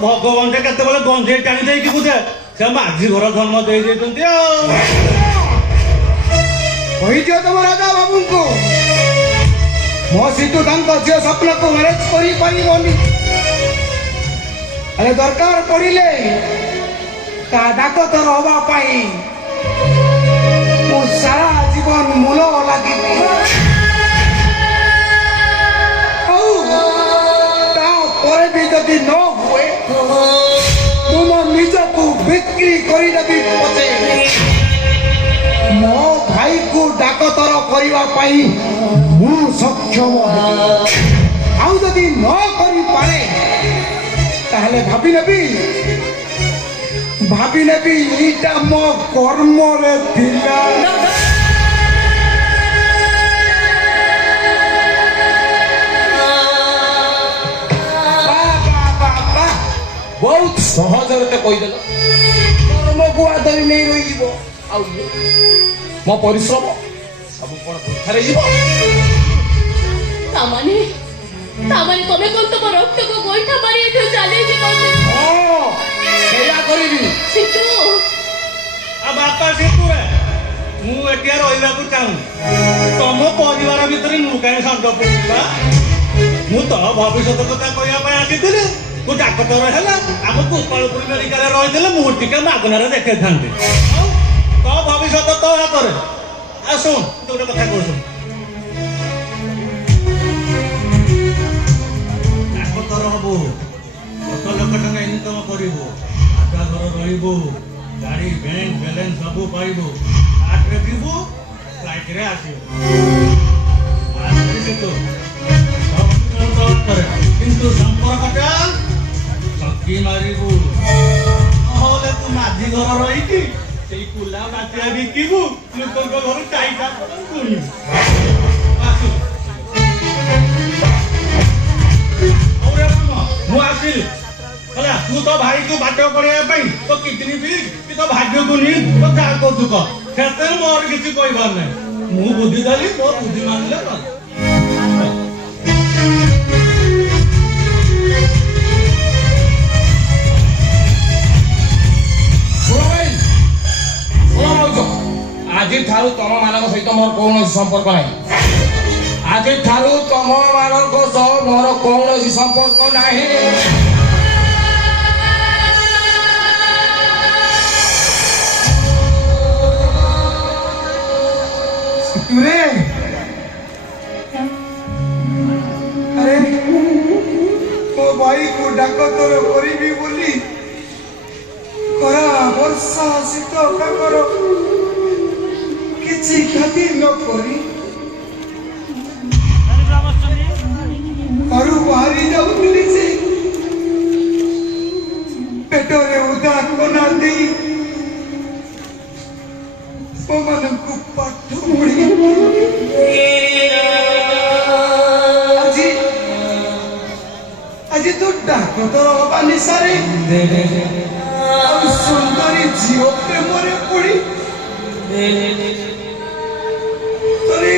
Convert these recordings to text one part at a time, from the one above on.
भगवान केत गंजे टाणी दे बुझे से माझी घर जन्म दे କହିଦିଅ ତମ ରାଜା ବାବୁଙ୍କୁ ମୋ ସିତୁ ତାଙ୍କ ଝିଅ ସ୍ୱପ୍ନକୁ ମ୍ୟାରେଜ କରିପାରିବନି। ହେଲେ ଦରକାର ପଡ଼ିଲେ ତା ଡାକ ତୋର ହବା ପାଇଁ ମୁଁ ସାରା ଜୀବନ ମୂଲ ଲାଗିବି। ଆଉ ତାପରେ ବି ଯଦି ନ ହୁଏ ମୁଁ ମୋ ନିଜକୁ ବିକ୍ରି କରିଦେବି ପଛେ ମୋ ଭାଇକୁ ଡାକତର କରିବା ପାଇଁ ମୁଁ ସକ୍ଷମ ହେବି। ଆଉ ଯଦି ନ କରିପାରେ ତାହେଲେ ଭାବି ନେବି ଏଇଟା ମୋ କର୍ମରେ ଥିଲା। ବହୁତ ସହଜରେ ତ କହିଦେଲ କର୍ମକୁ ଆଦରି ନେଇ ରହିଯିବ। ଆଉ ମୋ ପରିଶ୍ରମ ସବୁ କଣ ବୃଥାରେ ଯିବ? ତାମାନେ ତମେ କଣ ତମ ରକ୍ତକୁ ଗୋଇଠା ମାରି ଏଠୁ ଚାଲିଯିବ? ସେଇଆ କରିବି। ସିତୁ ବାପା ସିତୁରେ ମୁଁ ଏଠି ରହିବାକୁ ଚାହୁଁ। ତମ ପରିବାର ଭିତରେ ମୁଁ କାହିଁ ସଣ୍ଡ ପଡୁଥିଲା? ମୁଁ ତ ଭବିଷ୍ୟତ କଥା କହିବା ପାଇଁ ଆସିଥିଲି। ତୁ ଡାକ୍ତର ହେଲା ଆମ ଗୋପାଳପୁର ମେଡିକାଲରେ ରହିଥିଲେ ମୁଁ ଟିକେ ମାଗଣାରେ ଦେଖେଇଥାନ୍ତି। ତୋ ଭବିଷ୍ୟତ ତୋ ହାତରେ। ଆଉ ଶୁଣ ତୁ ଗୋଟେ କଥା କହୁଛୁ, ଡାକ୍ତର ହବୁ, 10 ଲକ୍ଷ ଟଙ୍କା ଇନକମ କରିବୁ, ଆଗା ଘର ରହିବୁ, ଗାଡ଼ି ବ୍ୟାଙ୍କ ବ୍ୟାଲେନ୍ସ ସବୁ ପାଇବୁ, ଫ୍ଲାଇଟ୍ରେ ଯିବୁ, ଫ୍ଲାଇଟ୍ରେ ଆସିବୁ। କିନ୍ତୁ ସମ୍ପର୍କଟା ଠକି ମାରିବୁ। ନହେଲେ ତୁ ମାଝି ଘର ରହିକି ସେଇ କୁଲା ମାଟିଆ ବିକିବୁ, ଲୋକଙ୍କ ଘରୁ ଚାଇଟା ଶୁଣିବୁ। ମୁଁ ଆସିଲି ହେଲା, ତୁ ତୋ ଭାଇକୁ ବାଟ ପଢେଇବା ପାଇଁ ତୋ କିଡନୀ ବିକ୍ କି ତୋ ଭାଗ୍ୟକୁ ନେଇ ତୋ ଯାହା କରୁଛୁ କହ, ସେଥିରେ ମୋର କିଛି କହିବାର ନାହିଁ। ମୁଁ ବୁଦ୍ଧି ଦେଲି, ମୋ ବୁଦ୍ଧି ମାନିଲେ ଭଲ। ଆଜି ଠାରୁ ତମ ମାନଙ୍କ ସହିତ ମୋର କୌଣସି ସମ୍ପର୍କ ନାହିଁ। ଆଜି ଠାରୁ ତମ ମାନଙ୍କ ସହ ମୋର କୌଣସି ସମ୍ପର୍କ ନାହିଁ। ଆରେ ମୋ ଭାଇକୁ ଡାକତର କରିବି ବୋଲି ଖରା ବର୍ଷା ଶୀତ କାକର କିଛି କ୍ଷତି ନ କରି ଘରୁ ବାହାରି ଯାଉଥିଲି ଯେ ପେଟରେ ଉଦା କନା ଦେଇ ସେମାନଙ୍କୁ ପାଠ ପଢି ଆଜି ତୁ ଡାକ୍ତର ହବା ନିଶାରେ ଆଉ ସୁନ୍ଦରୀ ଝିଅ ପ୍ରେମରେ ପଡି ତୋରେ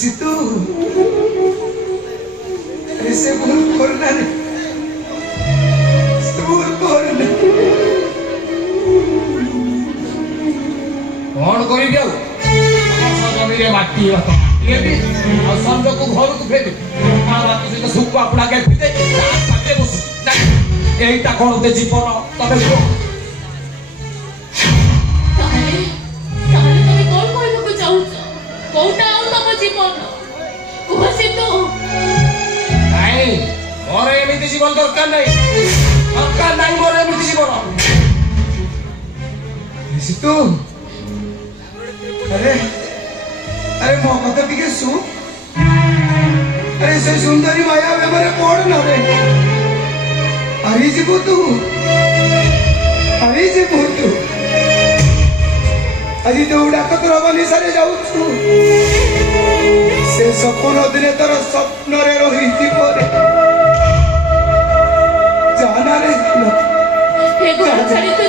ସିତୁ ସେ ଭୁଲ କରନା ରେ, ସେ ଭୁଲ କରନା। କଣ କରିବି ଆଉ? ଜମିରେ ମାଟି ଆଉ ସଞ୍ଜକୁ ଘରକୁ ଫେରି ସହିତ ଶୁଖୁଆ ପୁଡା ଗେପିଦେ এইটা করতে জীবন তবে তাহলে তুমি কোন কইବାକୁ চাହୁଛ? কোনটা ଆଉ ତମ ଜୀବନ କୁହ ସିତୁ। ନାଇଁ, ମୋର ଏମିତି ଜୀବନ ଦରକାର ନାହିଁ। ମୋର ଏମିତି ଜୀବନ। ସିତୁ ଆରେ ମୋ କଥା ଟିକେ ଶୁଣ। ଆରେ ସେ ସୁନ୍ଦରୀ ମାୟା ବେମରେ ପଡ ନା ରେ, ହାରିଯିବୁ ତୁ। ଆଜି ଯୋଉ ଡାକ୍ତର ହବା ନିଶାରେ ଯାଉଛୁ ସେ ସ୍ୱପ୍ନ ଦିନେ ତୋର ସ୍ୱପ୍ନରେ ରହିଯିବ ରେ। ଜାନାରେ हे घर छाड़ी तू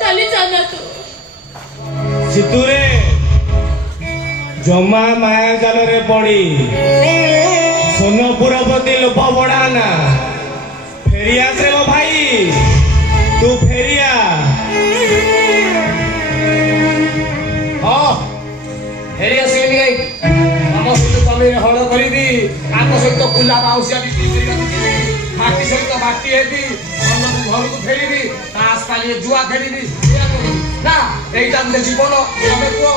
चली जाना तू। ସିତୁରେ ଜମା ମାୟା ଜାଲରେ ପଡି সোনপুর প্রতি লোভ বড়ানা। ফেরিয়াস রে ମୋ ଭାଇ, ତୁ ଫେରିଆ। ବୁଲା ମାଉସିଆ ବିକ୍ରି କରିବାକୁ ଯିବି ମାଟି ସହିତ ମାଟି ହେବି ଘରକୁ ଫେରିବି ତାସ ପାଲିଏ ଜୁଆ ଖେଳିବି ଏଇଆ କରିବି ନା ଏଇଟା ଗୋଟେ ଜୀବନ ତମେ କୁହ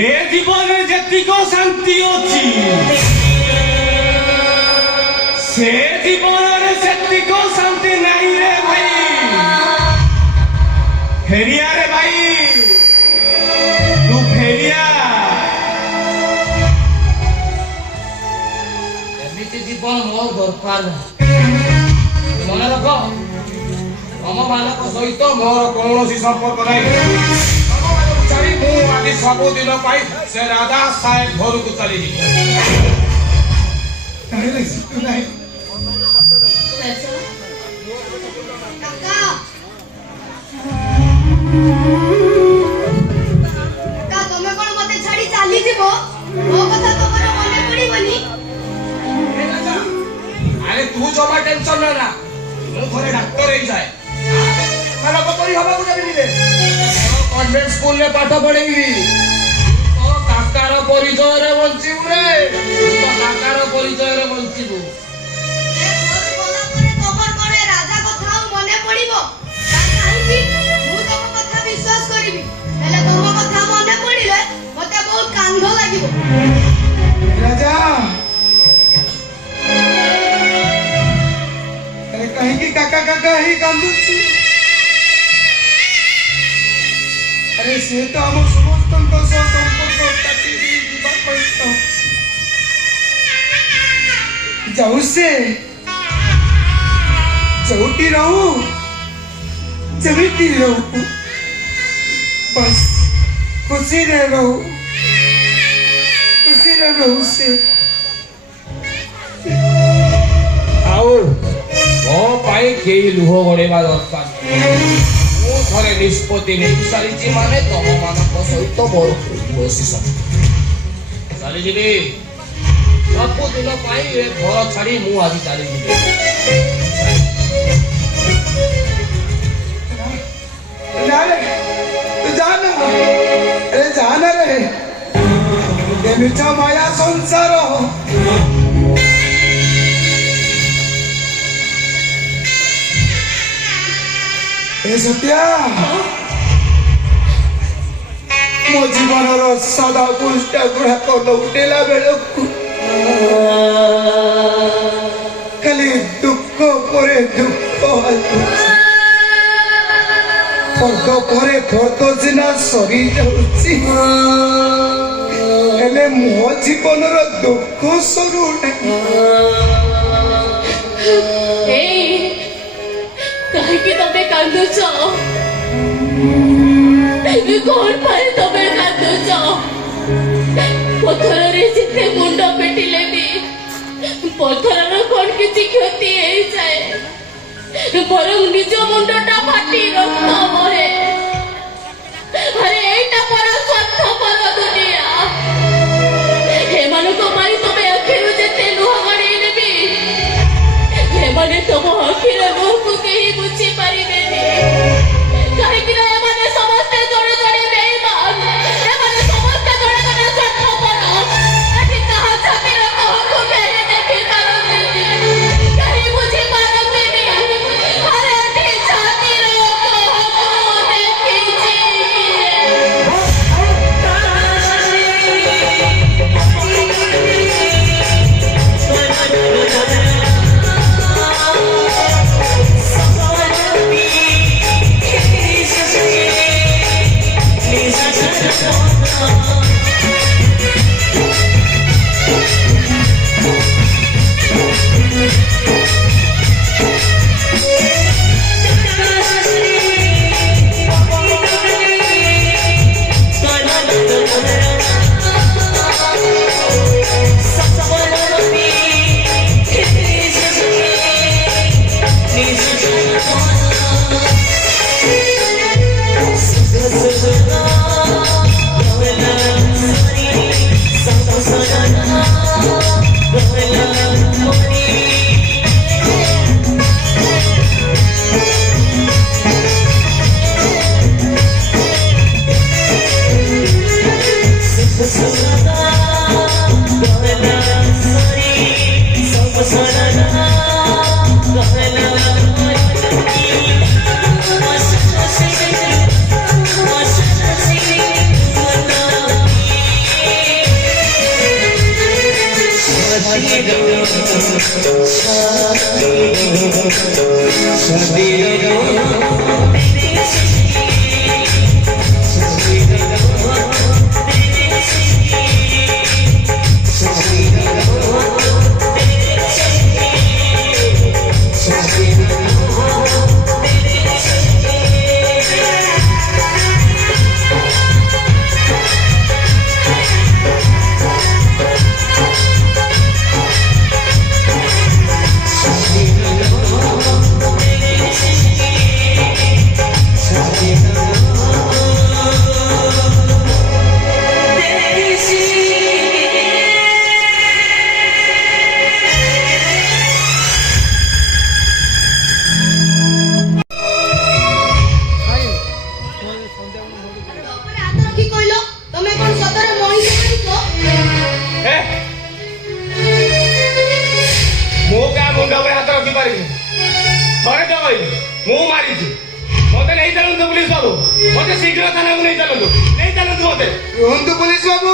ଏ ଜୀବନରେ ଯେତିକ ଶାନ୍ତି ଅଛି ସେ ଜୀବନରେ ସେତିକ ଶାନ୍ତି ନାହିଁ ରେ ଭାଇ ଫେରିଆ ରେ ଭାଇ ତୁ ଫେରିଆ ଏମିତି ଜୀବନ ମୋର ଦରକାର ମନେ ରଖ ତମ ମାନଙ୍କ ସହିତ ମୋର କୌଣସି ସମ୍ପର୍କ ନାହିଁ ତମମାନଙ୍କୁ ଛାଡ଼ି ମୁଁ ଆଜି ସବୁଦିନ ପାଇଁ ସେ ରାଧା ସାହେବ ଘରକୁ ଚାଲିଯିବି ନାଇଁ ସିତୁ ନାହିଁ ରାଜା କାକା ତମେ କଣ ମତେ ଛାଡି ଚାଲିଯିବ ମୋ କଥା ତମର ମନେ ପଡିବନି ଆରେ ତୁ ଜମା ଟେନସନ ନା ମୁଁ ଥରେ ଡାକ୍ତର ହେଇଯାଏ ଲୋକ ପରି ହବାକୁ ଚାଲିଯିବେ କନଭେଣ୍ଟ ସ୍କୁଲରେ ପାଠ ପଢେଇବି ତୋ କାକାର ପରିଚୟରେ ବଞ୍ଚିବୁ ରେ ତୋ କାକାର ପରିଚୟରେ ବଞ୍ଚିବୁ ଗଲା ପରେ ତମର କଣ ରାଜା କଥା ଆଉ ମନେ ପଡିବ କାହିଁକି ମୁଁ ତମ କଥା ବିଶ୍ୱାସ କରିବି ହେଲେ ତମ କଥା ମନେ ପଡିଲେ ମତେ ବହୁତ କାନ୍ଦ ଲାଗିବ ରାଜା ଆରେ କାହିଁକି କାକା କାକା ହେଇ କାନ୍ଦୁଛୁ ଆରେ ସେ ତ ଆମ ସମସ୍ତଙ୍କ ସହ ସମ୍ପର୍କ କାଟି ଦେଇ ଯିବା ପାଇଁ ଚାହୁଁଛି ଯାଉ ସେ ଯୋଉଠି ରହୁ ଯେମିତି ରହୁ ବସ୍ ଖୁସିରେ ରହୁ ସେ ଆଉ ମୋ ପାଇଁ କେହି ଲୁହ ଗଡ଼େଇବା ଦରକାର ମୁଁ ଥରେ ନିଷ୍ପତ୍ତି ନେଇ ସାରିଛି ମାନେ ତମମାନଙ୍କ ସହିତ ମୋର କୌଣସି ଚାଲିଯିବି ସବୁଦିନ ପାଇଁ ଏ ଘର ଛାଡ଼ି ମୁଁ ଆଜି ଚାଲିଯିବି जाना रे मिठ माया संसार ए सत्या मो जीवन सदा पुष्टा गुड़ाक लौटेला बेलू खाली दुख परे दुख पर्द परे पर्द सिना सरी जाऊची हेले मो जीवन दुख सरू କାହିଁକି ତମେ କାନ୍ଦୁଛ କଣ ପାଇଁ ତମେ କାନ୍ଦୁଛ ପଥରରେ ଯେତେ ମୁଣ୍ଡ ପିଟିଲେ ବି ପଥରର କଣ କିଛି କ୍ଷତି ହେଇଯାଏ ବରଂ ନିଜ ମୁଣ୍ଡଟା ଫାଟି ରକ୍ତ ବହେ ଆରେ ଏଇଟା ବଡ ସ୍ୱାର୍ଥପର ଦୁନିଆ ଏମାନଙ୍କ ପାଇଁ ତମେ ଆଖିରୁ ଯେତେ ଲୁହ ଗଡ଼େଇଲେ ବି ଏମାନେ ତମ ଆଖିର ଲୁହକୁ କେହି ବୁଝି ପାରିବେନି କାହିଁକି ନା ଏମାନେ ସମସ୍ତେ ଜଣେ ଜଣେ ବେଇମାନ ଏମାନେ ସମସ୍ତେ ଜଣେ ଜଣେ ସ୍ୱାର୍ଥପର ଏଠି କାହା ଛାତିର କୋହକୁ କେହି ଦେଖି ପାରନ୍ତିନି କେହି ବୁଝି ପାରନ୍ତିନି ଆରେ ଏଠି ଛାତିର କୋହକୁ ଉପରେ ହାତ ରଖି କହିଲ ତମେ କଣ ସତରେ ମଣିଷ କରିଛ? ହେ ମୁଁ କାହା ମୁଣ୍ଡ ଉପରେ ହାତ ରଖିପାରିବି? ଥରେ ତ କହିଲି ମୁଁ ମାରିଛି। ମତେ ନେଇ ଚାଲନ୍ତୁ ପୁଲିସ ବାବୁ, ମତେ ଶୀଘ୍ର ଥାନାକୁ ନେଇ ଚାଲନ୍ତୁ ମତେ। ରୁହନ୍ତୁ ପୁଲିସ ବାବୁ।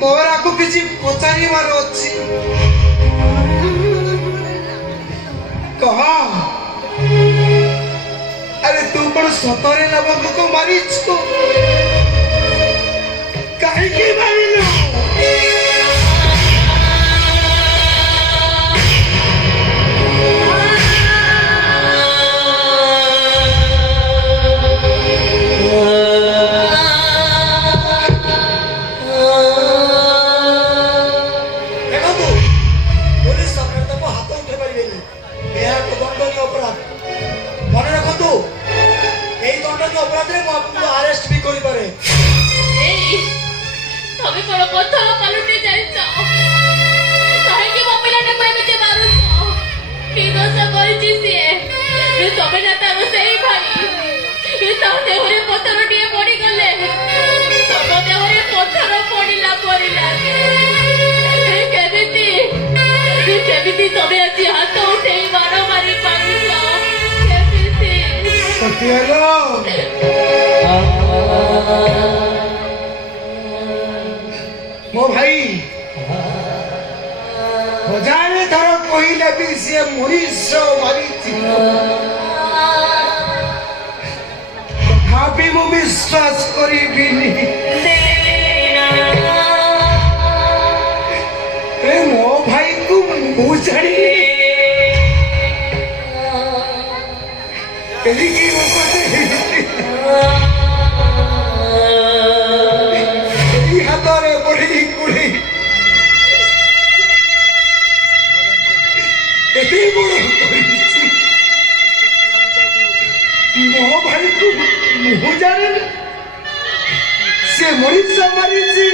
ମୋର ଆକୁ କିଛି ପଚାରିବାର ଅଛି। କହ, ଆରେ ତୁ କଣ ସତରେ ଲବଙ୍ଗକୁ ମାରିଛୁ? କାହିଁକି ମାରିଲୁ? ଦେଖନ୍ତୁ, ପୋଲିସ ସାମ୍ନାରେ ତାକୁ ହାତ ଉଠେଇ ପାରିବେନି। ଏହା ଏକ ଦଣ୍ଡନୀୟ ଅପରାଧ। ମନେ ରଖନ୍ତୁ, ଏହି ଦଣ୍ଡନୀୟ ଅପରାଧରେ ମୁଁ ଆପଣଙ୍କୁ ଆରେଷ୍ଟ ବି କରିପାରେ। ଏଇ ତମେ କଣ ପଥର ପାଲଟି ଯାଇଛ? କାହିଁକି ମୋ ପିଲାଟାକୁ ଏମିତି ମାରୁଛ? କି ଦୋଷ କରିଛି ସିଏ? ତମେ ନା ତାର ସେଇ ଭାଇ। ତା ଦେହରେ ପଥରଟିଏ ପଡ଼ିଗଲେ ତମ ଦେହରେ ପଥର ପଡ଼ିଲା ପରି ଲାଗେ। କେମିତି ତମେ ଆଜି ହାତ ଉଠେଇ ମାରାମାରି ପାରୁଛ? କେମିତି? ସତ୍ୟର ମୋ ଭାଇ ହଜାରେ ଥର କହିଲେ ବି ସିଏ ମଣିଷ ମାରିଛି, ତଥାପି ମୁଁ ବିଶ୍ୱାସ କରିବିନି। ଏ ମୋ ଭାଇକୁ ମୁଁ ଜାଣିନି। ଏହିକି ମୋ ପାଖେ ଏହି ହାତରେ ବଢ଼େଇ କୁଢ଼େଇ ଏତେ ବଡ଼ କରିଛି। ମୋ ଭାଇକୁ ମୁଁ ଜାଣିନି, ସେ ମଣିଷ ମାରିଛି।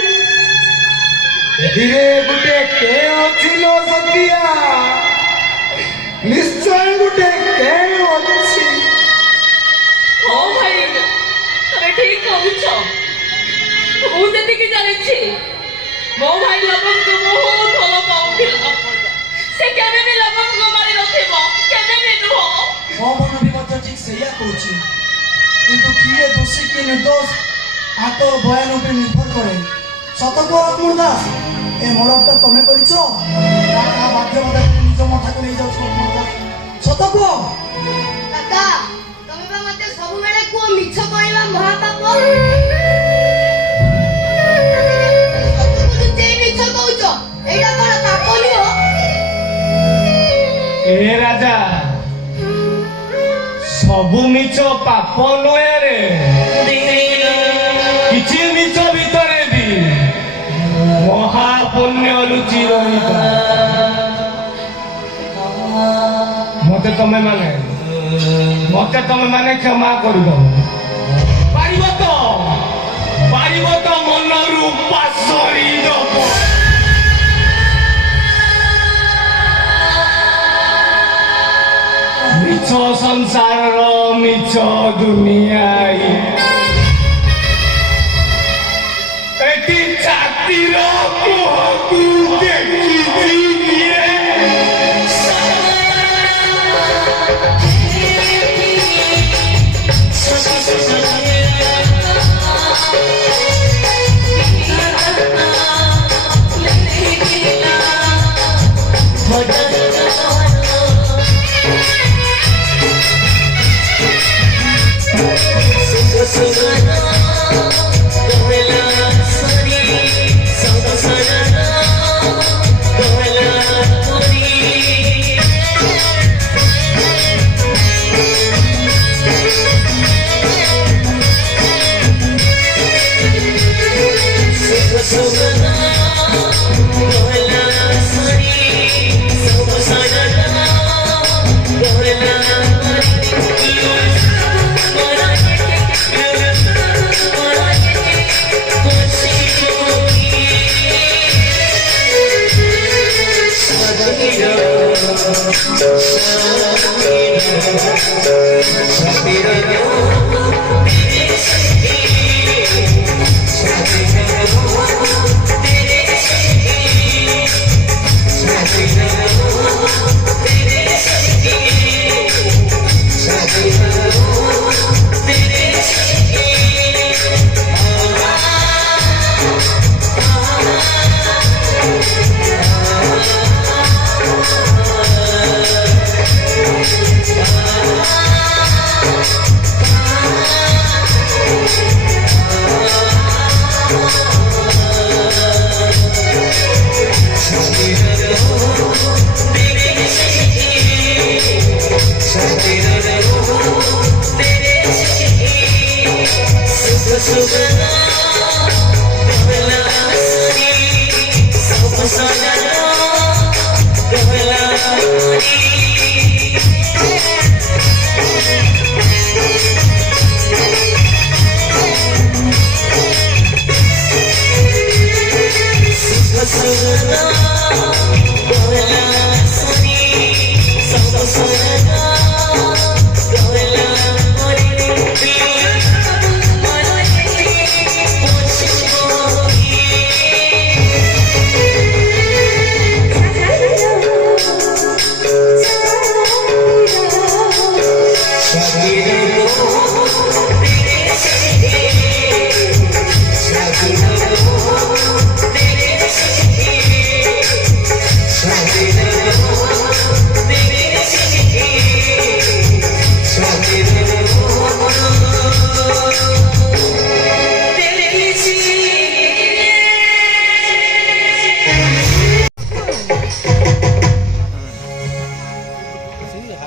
ଧୀରେ ଗୋଟେ କେଁ ছিল ସତିଆ, ନିଶ୍ଚୟ ଗୋଟେ କେଁ ଅଛି। ହଁ ଭାଇ, ତମେ ଠିକ କହୁଛ। ମୁଁ ଯେତିକି ଜାଣିଛି ମୋ ଭାଇ ଲବଙ୍ଗକୁ ବହୁତ ଭଲ ପାଉଥିଲା। ସେ କେବେ ବି ଲବଙ୍ଗକୁ ମାରି ନଥିବ, କେବେ ବି ନୁହଁ। ମୋ ମନ ବି ମଧ୍ୟ ଠିକ ସେଇଆ କହୁଛି। କିନ୍ତୁ କିଏ ଦୋଷୀ କିଏ ନିର୍ଦ୍ଦୋଷ ଆଙ୍କ ବୟାନ ଉପରେ ନିର୍ଭର କରେ। ସତ କୁହ ରତ୍ନ ଦାସ, ଏ ମର୍ଡରଟା ତମେ କରିଛ ନା କାହା ବାଧ୍ୟବାଧକତାରେ ନିଜ ମଥାକୁ ନେଇଯାଉଛ? ରତ୍ନ ଦାସ, ସତ କୁହ। କାକା, ତମେ ବା ମତେ ସବୁବେଳେ କୁହ ମିଛ କହିବା ମହାପାପ। ସତକୁ ଲୁଚେଇ ମିଛ କହୁଛ, ଏଇଟା କଣ ପାପ ନୁହଁ? ଏ ରାଜା, ସବୁ ମିଛ ପାପ ନୁହେଁ ରେ। କିଛି ମିଛ ଭିତରେ ବି ମହାପୁଣ୍ୟ ଲୁଚି ରହିଥାଏ। ମତେ ତମେ ମାନେ କ୍ଷମା କରିଦବ ପାରିବ ତ ମନରୁ ପାସରି ଦବ। ମିଛ ସଂସାରର ମିଛ ଦୁନିଆ ଏଠି ଛାତିର କୁହକୁ ଦେଖିଛି କିଏ?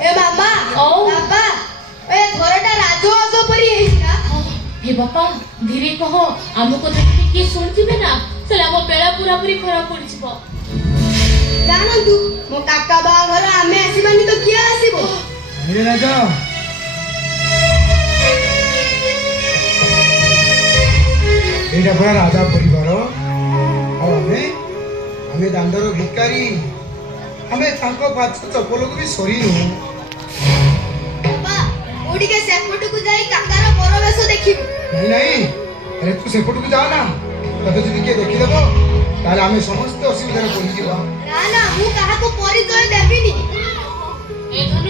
ଏ ବାବା ବାବା ଏ ଘରଟା ରାଜହଂସ ପରି ହେଇଛି ନା? हे बापा धीरे कह आम कथा किए शुणुवे ना चल आम बेला पूरापूरी खराब पड़िଯିବ ଜାଣନ୍ତୁ ମୋ କାକା ବାହାଘର ଆମେ ଆସିବାନି ତ କିଏ ଆସିବ? ଆରେ ରାଜା ଏଇଟା ପରା ରାଜା ପରିବାର ଆଉ ଆମେ ଦାଣ୍ଡର ଭିକାରୀ ଆମେ ତାଙ୍କ ପାଛ ଚପଲକୁ ବି ସରିନୁ। ବାବା ମୁଁ ଟିକେ ସେପଟକୁ ଯାଇ କାକାର ପରବେଶ ଦେଖିବୁ। ନାଇଁ ନାଇଁ ଆରେ ତୁ ସେପଟକୁ ଯା ନା ତତେ ଯଦି କିଏ ଦେଖିଦେବ ତାହେଲେ ଆମେ ସମସ୍ତେ ଅସୁବିଧାରେ ପଡ଼ିଯିବା। ନା ନା ମୁଁ କାହାକୁ ପରିଚୟ ଦେବିନି। ଏ ଧନ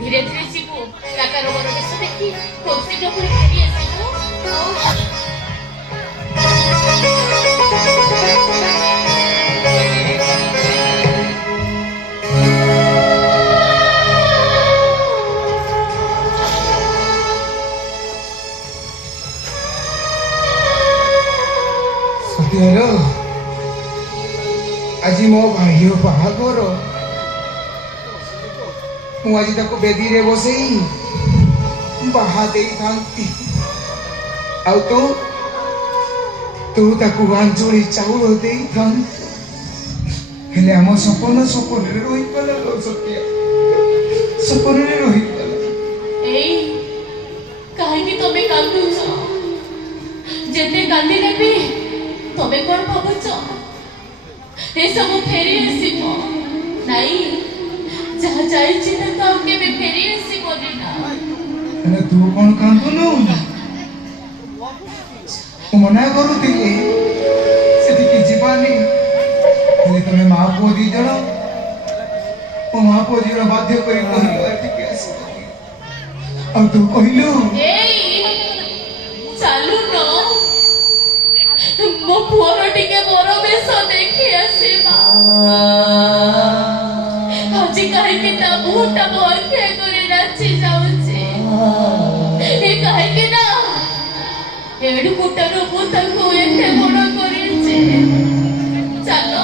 ଧୀରେ ଧୀରେ ଯିବୁ କାକାର ବରବେଶ ଦେଖି ଖୁବ ଶୀଘ୍ର ପୁଣି ଫେରି ଆସିବୁ। ସତ୍ୟର ଆଜି ମୋ ଭାଇର ବାହାଘର ମୁଁ ଆଜି ତାକୁ ବେଦୀରେ ବସେଇ ବାହା ଦେଇଥାନ୍ତି ଆଉ ତୁ ତାକୁ ଆଞ୍ଚଳି ଚାଉଳ ଦେଇଥାନ୍ତୁ ହେଲେ ଆମ ସପନରେ ରହିଗଲା ସତ୍ୟ ସପନରେ ରହିଗଲା। ଏଇ କାହିଁକି ତମେ କାନ୍ଦୁଛ? ଯେତେ କାନ୍ଦିଲେ ବି ତମେ କଣ ଭାବୁଛ ଏସବୁ ଫେରି ଆସିବ? ନାଇଁ ଯାହା ଯାଇଛି ନା ତ ଆଉ କେବେ ଫେରି ଆସିବନି ନା। ହେଲେ ତୁ କଣ କାନ୍ଦୁନୁ? ମୁଁ ମନା କରୁଥିଲି ସେଠିକି ଯିବାନି ହେଲେ ତମେ ମା ପୁଅ ଦି ଜଣ ମୋ ମା ପୁଅ ଦି ଜଣ ବାଧ୍ୟ କରି କହିଲୁ ଏଠିକି ଆସିବ ଆଉ ତୁ କହିଲୁ ଏଇ ଚାଲୁନ ମୋ ପୁଅର ଟିକେ ବରବେଶ ଦେଖି ଆସିବା। ଆଜି କାହିଁକି ତା ମୁହଁଟା ମୋ ଆଖି ଆଗରେ ନାଚି ଯାଉଛି କାହିଁକି ନା ଏଡୁ କୁଟାରୁ ମୁଁ ତାକୁ ଏତେ ବଡ କରିଛି। ଚାଲ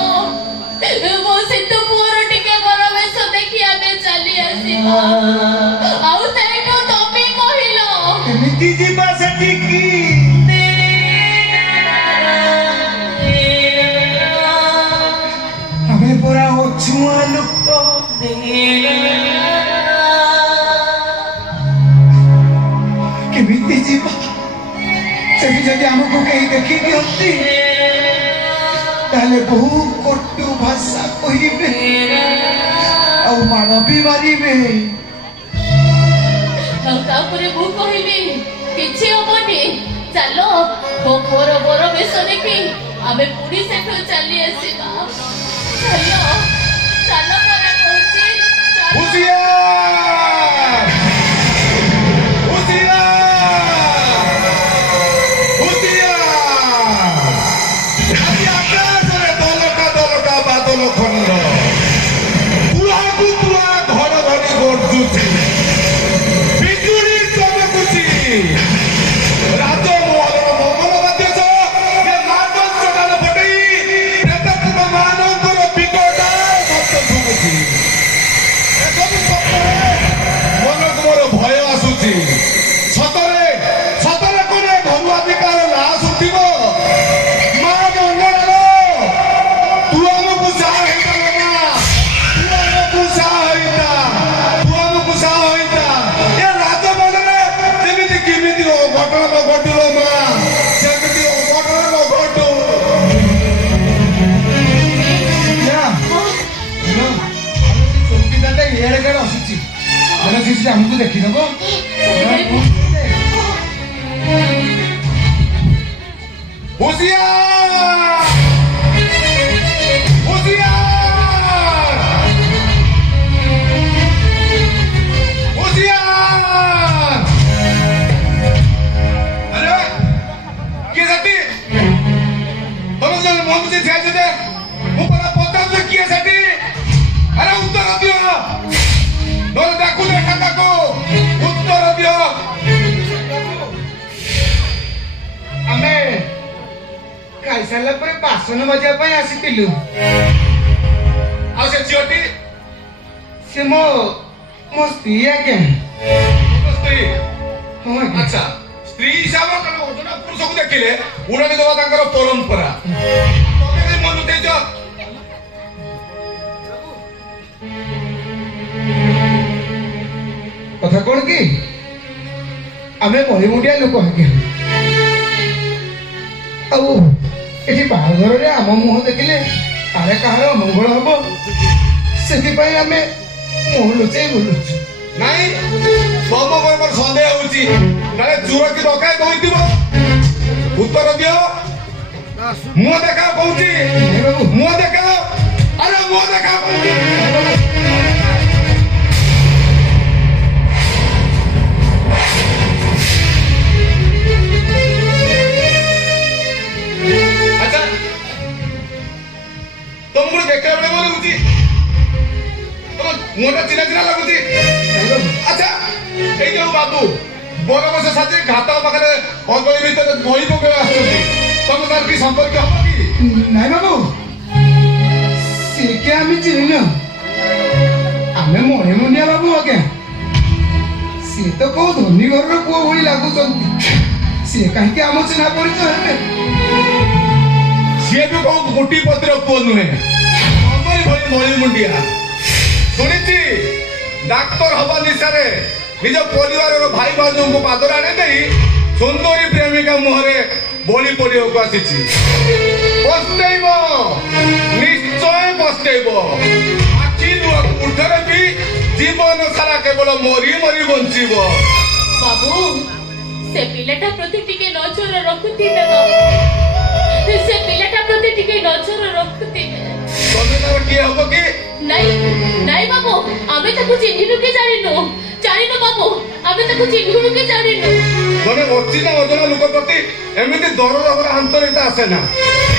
ମୋ ସିଦ୍ଧ ପୁଅର ଟିକେ ବରବେଶ ଦେଖି ଆମେ ଚାଲି ଆସିବା। ଆଉ ସେଇଠୁ ତମେ କହିଲ କେମିତି ଯିବା ସେଠିକି? ଆମେ ପରା ଅଛୁଆ ଲୋକ କେମିତି ଯିବା? ସେଠି ଯଦି ଆମକୁ କେହି ଦେଖି ଦିଅନ୍ତି ତାହେଲେ ବହୁ କଟୁ ଭାଷା କହିବେ ଆଉ ମାଡ଼ ବି ମାରିବେ। ଆଉ ତାପରେ ମୁଁ କହିଲି କିଛି ହବନି, ଚାଲ ମୋ ଘର ବର ବେଶ ଦେଖି ଆମେ ପୁଣି ସେଠୁ ଚାଲି ଆସିବା। ଚାଲ ଚାଲ ପରା କହୁଛି, ଚାଲ। ହୁସିଆର! ହୁସିଆର! ଆଜି ଆକାଶରେ ଦଲକା ଦଲକା ବାଦଲ ଖଣ୍ଡ, ତୁହାକୁ ତୁହା ଘଡ଼ଘଡ଼ି ଗର୍ଜୁଛି, ବିଜୁଳି ଚମକୁଛି, ରାଜମହଲର ମଙ୍ଗଳ ବାଦ୍ୟ ସହ ଏ ମାର୍ବଲ ଚଟାଣ ଫଟେଇ ପ୍ରେତାତ୍ମା ମାନଙ୍କର ବିକଟ ଶବ୍ଦ ଶୁଭୁଛି। ଏସବୁ ଶବ୍ଦରେ ମନକୁ ମୋର ଭୟ ଆସୁଛି। ସତରେ ସତରେ କୋଣେ ଘରୁଆ ବିକାର ଲାଶ ଉଠିବ। ମା ମଙ୍ଗଳର ତୁ ଆମକୁ ସାହା ହେଇପାରିବ ନା, ତୁ ଆମକୁ ସାହା ହେଇତା, ତୁ ଆମକୁ ସାହା ହେଇତା। ଏ ରାଜମହଲରେ ଯେମିତି କେମିତି ଅଘଟଣ ନ ଘଟିବ ମା, ସେମିତି ଅଘଟଣ ନ ଘଟୁ। ଚୌକିଦାରଟା ଇଆଡେ କାଡେ ଆସୁଛି, ସେ ଆମକୁ ଦେଖିଦବ। ହୁସିଆର! ହୁସିଆର! ହୁସିଆର! ଆରେ କିଏ ସେଠି? ତମେ ଜଣେ ମନୁଛି ଠିଆ ହେଇଛ ଯେ, ମୁଁ ପରା ପଚାରୁଛି କିଏ ସେଠି? ଆରେ ଉତ୍ତର ଦିଅ, ନହେଲେ ଡାକୁଛ କାକାକୁ, ଉତ୍ତର ଦିଅ। ଆମେ ଖାଇସାରିଲା ପରେ ବାସନ ମାଜିବା ପାଇଁ ଆସିଥିଲୁ। ଆଉ ସେ ଝିଅଟି ସେ ମୋ ସ୍ତ୍ରୀ ଆଜ୍ଞା। ମୋ ସ୍ତ୍ରୀ? ହଁ ଆଜ୍ଞା। ଆଚ୍ଛା, ସ୍ତ୍ରୀ ହିସାବରେ କାରଣ ଅଜଣା ପୁରୁଷକୁ ଦେଖିଲେ ଉଡ଼ାଣି ଦେବା ତାଙ୍କର ପରମ୍ପରା। ତମେ ବି ମନ ଦେଇଛ। କଥା କଣ କି ଆମେ ମଳିମୁଣ୍ଡିଆ ଲୋକ ଆଜ୍ଞା, ଆଉ ଏଠି ବାହାଘରରେ ଆମ ମୁହଁ ଦେଖିଲେ କାଳେ କାହାର ଅମଙ୍ଗଳ ହବ, ସେଥିପାଇଁ ଆମେ ମୁହଁ ଲୁଚେଇ ବୁଲୁଛୁ। ନାଇଁ, ତମ ମୋର ସନ୍ଦେହ ହଉଛି କାଳେ ଚୋର କି ଡକାୟତ ହୋଇଥିବ। ଉତ୍ତର ଦିଅ। ମୁହଁ ଦେଖାଅ କହୁଛି, ନାଇଁ ବାବୁ, ମୁହଁ ଦେଖାଅ। ଆରେ ମୁହଁ ଦେଖାଅ କହୁଛି। ଆଚ୍ଛା, ତମକୁ ଦେଖିଲା ବେଳେ ଭଲ ଲାଗୁଛି, ତମ ମୁହଁଟା ଚିନା ଚିନା ଲାଗୁଛି। ଆଚ୍ଛା, ଏଇ ଯୋଉ ବାବୁ ବରବସ ସାଥୀ ଘାଟ ପାଖରେ ଅଗଳି ଭିତରେ ବହି ପକେଇ ଆସୁଛନ୍ତି, ତମ ତାର କି ସମ୍ପର୍କ ହବ କି? ନାଇଁ ବାବୁ, ସିଏ କିଏ ଆମେ ଚିହ୍ନିନୁ, ଆମେ ମଣିମୁଣ୍ଡିଆ ବାବୁ ଆଜ୍ଞା। ସିଏ ତ କୋଉ ଧନୀ ଘରର ପୁଅ ଭଳି ଲାଗୁଛନ୍ତି, ସିଏ କାହିଁକି ଆମ ଚିହ୍ନା ପରିଚୟ ହେବେ? ସିଏ ବି କୋଉ କୋଟିପତିର ପୁଅ ନୁହେଁ, ତମରି ଭଳି ମଳିମୁଣ୍ଡିଆ। ଶୁଣିଛି ଡାକ୍ତର ହବା ନିଶାରେ ନିଜ ପରିବାରର ଭାଇ ଭାଉଜଙ୍କୁ ପାଦରେ ଆଣି ଦେଇ ସୁନ୍ଦରୀ ପ୍ରେମିକା ମୁହଁରେ ବଳି ପଡ଼ିବାକୁ ଆସିଛି। ପସ୍ତେଇବ, ନିଶ୍ଚୟ ପସ୍ତେଇବ। ଆଖି ଲୁହ ଉଠରେ ବି ଜୀବନ ସାରା କେବଳ ମରି ମରି ବଞ୍ଚିବ। ବାବୁ, ସେ ପିଲାଟା ପ୍ରତି ଟିକେ ନଜର ରଖୁଥିବେ ବାବୁ, ସେ ପିଲାଟା ପ୍ରତି ଟିକେ ନଜର ରଖୁଥିବେ। ତମେ ତାର କିଏ ହବ କି? ନାଇଁ ନାଇଁ ବାବୁ, ଆମେ ତାକୁ ଚିହ୍ନିନୁ କି ଜାଣିନୁ ବାବୁ, ଆମେ ତାକୁ ଚିହ୍ନିନୁ କି ଜାଣିନୁ। ଜଣେ ଅଚିହ୍ନା ଅଜଣା ଲୋକ ପ୍ରତି ଏମିତି ଦରଦର ଆନ୍ତରିକତା ଆସେ ନା।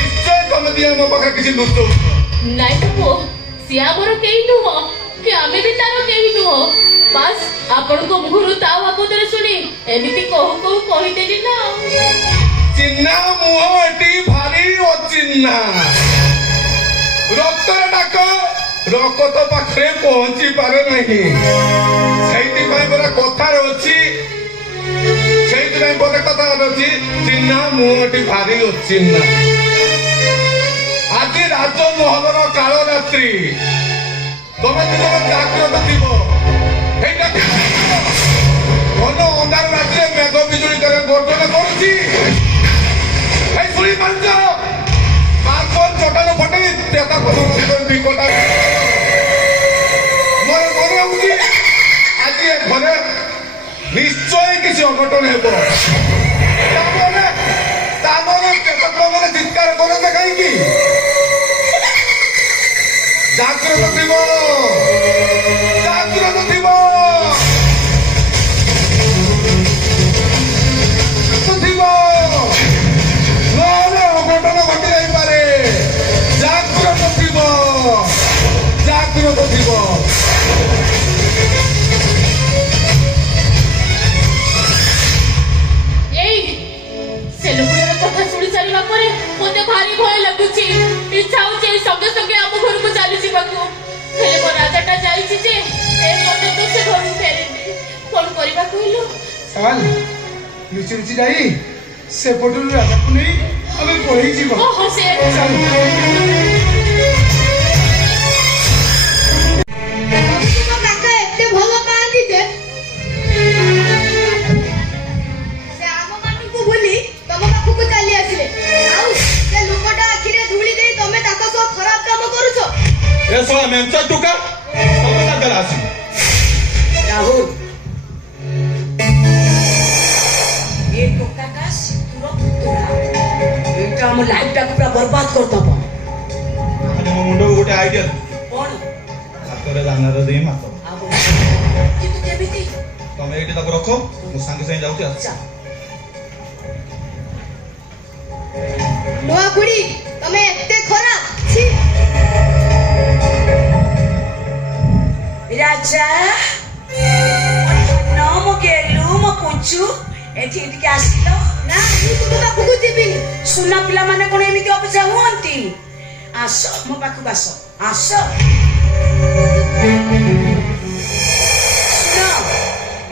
ନିଶ୍ଚୟ ତମେ ଦିଏ ମୋ ପାଖରେ କିଛି ଲୁଚଉଛ। ନାଇଁ ବାବୁ, ସିଏ ଆମର କେହି ନୁହଁ କି ଆମେ ବି ତାର କେହି ନୁହଁ। ବାସ୍ ଆପଣଙ୍କ ମୁହଁରୁ ତା ବାବଦରେ ଶୁଣି ଏମିତି କହୁ କହୁ କହିଦେଲି ନା। ଚିହ୍ନା ମୁହଁ ଏଠି ଭାରି ଅଚିହ୍ନା। ରକ୍ତର ଡାକ ରକତ ପାଖରେ ପହଞ୍ଚି ପାରେ ନାହିଁ। ସେଇଥିପାଇଁ ପରା କଥାରେ ଅଛି, ସେଇଥିପାଇଁ ପରା କଥାରେ ଅଛି, ଚିହ୍ନା ମୁହଁଟି ଭାରି ଅଚିହ୍ନା। ଆଜି ରାଜମହଲର କାଳରାତ୍ରି, ତମେ ଯେତେବେଳେ ଜାଗ୍ରତ ଥିବ, এইটা ঘন অন্ধার রাত্রে মেঘ বিজুড়ি করে গর্জনা করছি। এই শুনি পাঞ্চ কার্বন চটানো ফটে তেতা পরিবর্তন বিকটা ତାମାନେ କେତେକ ଚିତ୍କାର କରନ୍ତେ କାହିଁକି? ଜାଗ୍ରତ ଥିବ, ଜାଗ୍ରତ ଥିବ, ଥିବ, ନହେଲେ ଅଘଟନ ଘଟି ଯାଇପାରେ। ଜାଗ୍ରତ ଥିବ, ଜାଗ୍ରତ ଥିବ। ଏଇ ସେ ଲୋକଟାର କଥା ଶୁଣି ସାରିବା ପରେ ମତେ ଭାରି ଭୟ ଲାଗୁଛି। ଇଚ୍ଛା ହଉଛି ଏଇ ସଙ୍ଗେ ସଙ୍ଗେ ଆମ ଘରକୁ ଚାଲି ଯିବାକୁ। ହେଲେ ମୋ ରାଜାଟା ଯାଇଛି ଯେ ଏ ପର୍ଯ୍ୟନ୍ତ ସେ ଘରକୁ ଫେରିନି। କଣ କରିବା କହିଲୁ? ଚାଲ ଲୁଚି ଲୁଚି ଯାଇ ସେପଟରୁ ରାଜାକୁ ନେଇ ଆମେ ପଳେଇ ଯିବା। ଓହୋ ସେ ଚାଲ। ତୁମ କାକା ଏତେ ଭଲ ପାଆନ୍ତି ଯେ ସେ ଆମମାନଙ୍କୁ ଭୁଲି ତମ ପାଖକୁ ଚାଲି ଆସିଲେ। ଆଉ ସେ ଲୋକଟା ଆଖିରେ ଧୂଳି ଦେଇ ତମେ ତାଙ୍କ ସହ ଖରାପ କାମ କରୁଛ। ଏ ଶଳା ମେଞ୍ଚ ଟୁକା ତମ ସାଙ୍ଗରେ ଆସି राहुल ये टोका का सिंदूर पुतुरा एटा हम लाइफ टाକୁ ପୁରା बर्बाद कर दब ମୋ ମୁଣ୍ଡକୁ ଗୋଟେ ଆଇଡିଆ कोन ହାତରେ ଦାନାର ଦେଇ ମାତ अब କିନ୍ତୁ କେମିତି ତମେ ଏଇଠି ତାକୁ ରଖ ମୁଁ ସାଙ୍ଗେ ସାଙ୍ଗେ ଯାଉଛି ଆସ ଚା ନୂଆ ଖୁଡି ତମେ ଏତେ ଖରାପ। छी राजा नाम गेलु म पुछु एठी एठी आसिलो ନା ମୁଁ ତୁମ ପାଖକୁ ଯିବିନି। सुना पिला माने कोन एमिति अबजा हुअंती आस मो पाखु आस आस सुनो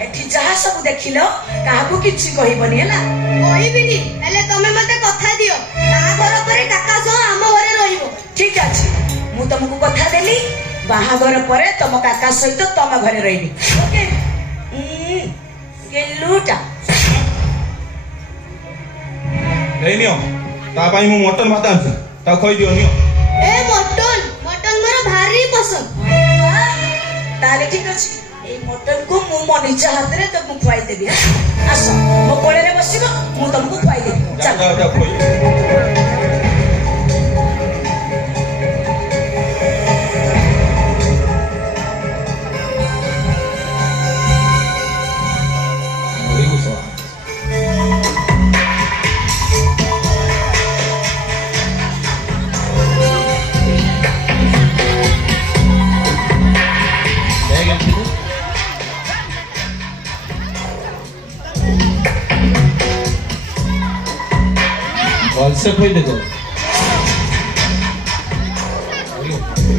एठी जहा सब देखिलो काहाकू किछि कहिबनी हला କହିବିନି। ହେଲେ ତମେ ମତେ କଥା ଦିଅ ବାହାଘର ପରେ କାକା ସହ ଆମ ଘରେ ରହିବ। ठीक अछि मु तुमको कथा देली बाहाघर परे तुम काका सहित तुम घरे रहिबी ओके गेलुटा ଏଇ ନିଅ ତା ପାଇଁ ମୁଁ ମଟନ ଭାତ ଆଣିଛି ତାକୁ ଖୋଇ ଦିଅ ନିଅ ଏ ମଟନ ମଟନ ମୋର ଭାରି ପସନ୍ଦ। ताले ठीक अछि ए मटन को मु मो निज हाथ रे तुमको खुआई देबी आस मो कोळे रे बसिबो मु तुमको खुआई देबी ଯା चल ଯା ଖୋଇ 그리고 좋아. 내가 피고 벌써 보이는거